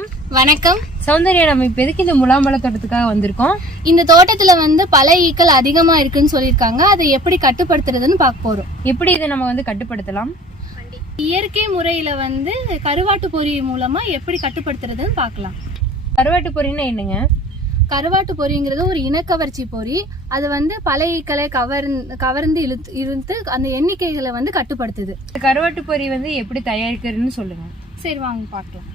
வணக்கம். வணக்கம் சௌந்தர்யா, நம்ம இப்ப எதுக்கு இந்த முலாம்பழ தோட்டத்துக்காக வந்திருக்கோம்? இந்த தோட்டத்துல பல ஈக்கள் அதிகமா இருக்குன்னு சொல்லியிருக்காங்க. அதை எப்படி கட்டுப்படுத்துறதுன்னு பார்க்க போறோம். எப்படி இதை நம்ம கட்டுப்படுத்தலாம்? இயற்கை முறையில கருவாட்டு பொறி மூலமா எப்படி கட்டுப்படுத்துறதுன்னு பார்க்கலாம். கருவாட்டு பொறின்னா என்னங்க? கருவாட்டு பொறிங்கிறது ஒரு இனக்கவர்ச்சி பொறி. அது பல ஈக்களை கவர்ந்து இழுத்து அந்த எண்ணிக்கைகளை கட்டுப்படுத்துது. கருவாட்டு பொறி எப்படி தயாரிக்கிறதுன்னு சொல்லுங்க. சரி, வாங்க பார்க்கலாம்.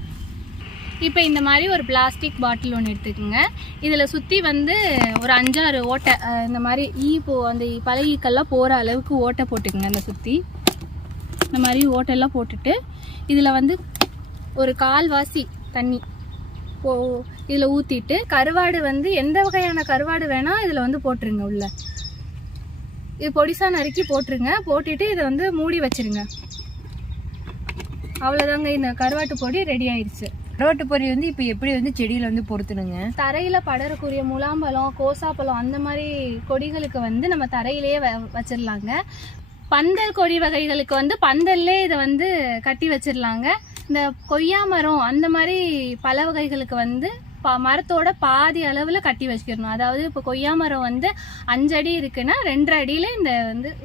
இப்போ இந்த மாதிரி ஒரு பிளாஸ்டிக் பாட்டில் ஒன்று எடுத்துக்கோங்க. இதில் சுற்றி ஒரு 5-6 ஓட்டை, இந்த மாதிரி அந்த பழகிக்கெல்லாம் போகிற அளவுக்கு ஓட்டை போட்டுக்குங்க. அந்த சுற்றி இந்த மாதிரி ஓட்டெல்லாம் போட்டுட்டு இதில் ஒரு கால்வாசி தண்ணி இதில் ஊற்றிட்டு கருவாடு எந்த வகையான கருவாடு வேணால் இதில் போட்டுருங்க. உள்ள இது பொடிசா நறுக்கி போட்டுருங்க. போட்டுட்டு இதை மூடி வச்சிருங்க. அவ்வளோதாங்க, இந்த கருவாட்டு பொடி ரெடி ஆயிடுச்சு. கருவாட்டு பொறி இப்ப எப்படி செடியில பொறுத்துனுங்க? தரையில படரக்கூடிய முலாம்பழம், கோசாப்பழம் அந்த மாதிரி கொடிகளுக்கு நம்ம தரையிலேயே வச்சிடலாங்க. பந்தல் கொடி வகைகளுக்கு பந்தல்லே இதை கட்டி வச்சிடலாங்க. இந்த கொய்யா மரம் அந்த மாதிரி பல வகைகளுக்கு மரத்தோட பாதி அளவுல கட்டி வச்சுக்கணும். அதாவது இப்போ கொய்யா மரம் 5 அடி இருக்குன்னா 2.5 அடியில இந்த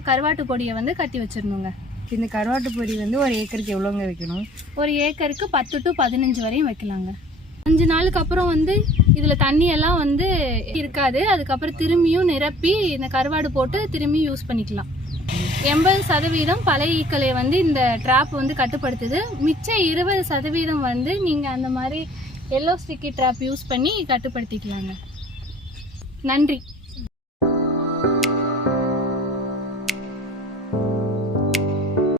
கருவாட்டு பொடியை கட்டி வச்சிடணுங்க. இந்த கருவாட்டு பொரி ஒரு ஏக்கருக்கு எவ்வளோங்க வைக்கணும்? ஒரு ஏக்கருக்கு 10 to 15 வரையும் வைக்கலாங்க. 5 நாளுக்கு அப்புறம் இதுல தண்ணி எல்லாம் இருக்காது. அதுக்கப்புறம் திரும்பியும் நிரப்பி இந்த கருவாடு போட்டு திரும்பி யூஸ் பண்ணிக்கலாம். 80% பல ஈக்களை இந்த ட்ராப் கட்டுப்படுத்துது. மிச்ச 20% நீங்க அந்த மாதிரி எல்லோ ஸ்டிக்கி ட்ராப் யூஸ் பண்ணி கட்டுப்படுத்திக்கலாங்க. நன்றி.